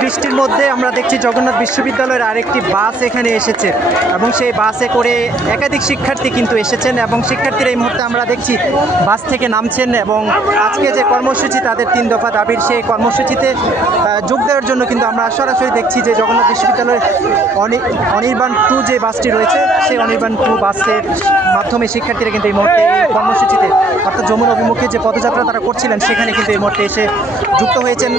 বৃষ্টির মধ্যে আমরা দেখছি জগন্নাথ বিশ্ববিদ্যালয়ের আরেকটি বাস এখানে এসেছে এবং সেই বাসে করে একাধিক শিক্ষার্থী কিন্তু এসেছেন এবং শিক্ষার্থীরা এই মুহূর্তে আমরা দেখছি বাস থেকে নামছেন এবং আজকে যে কর্মসূচি তাদের 3 দফা দাবির সেই কর্মসূচিতে যোগ দেওয়ার জন্য কিন্তু আমরা সরাসরি দেখছি যে জগন্নাথ বিশ্ববিদ্যালয়ের অনির্বাণ 2 যে বাসটি রয়েছে সেই অনির্বাণ 2 বাসের মাধ্যমে শিক্ষার্থীরা কিন্তু এই মুহূর্তে এই কর্মসূচিতে অর্থাৎ যমুনা অভিমুখে যে পদযাত্রা তারা করছিলেন সেখানে কিন্তু এই মুহূর্তে এসে যুক্ত হয়েছেন।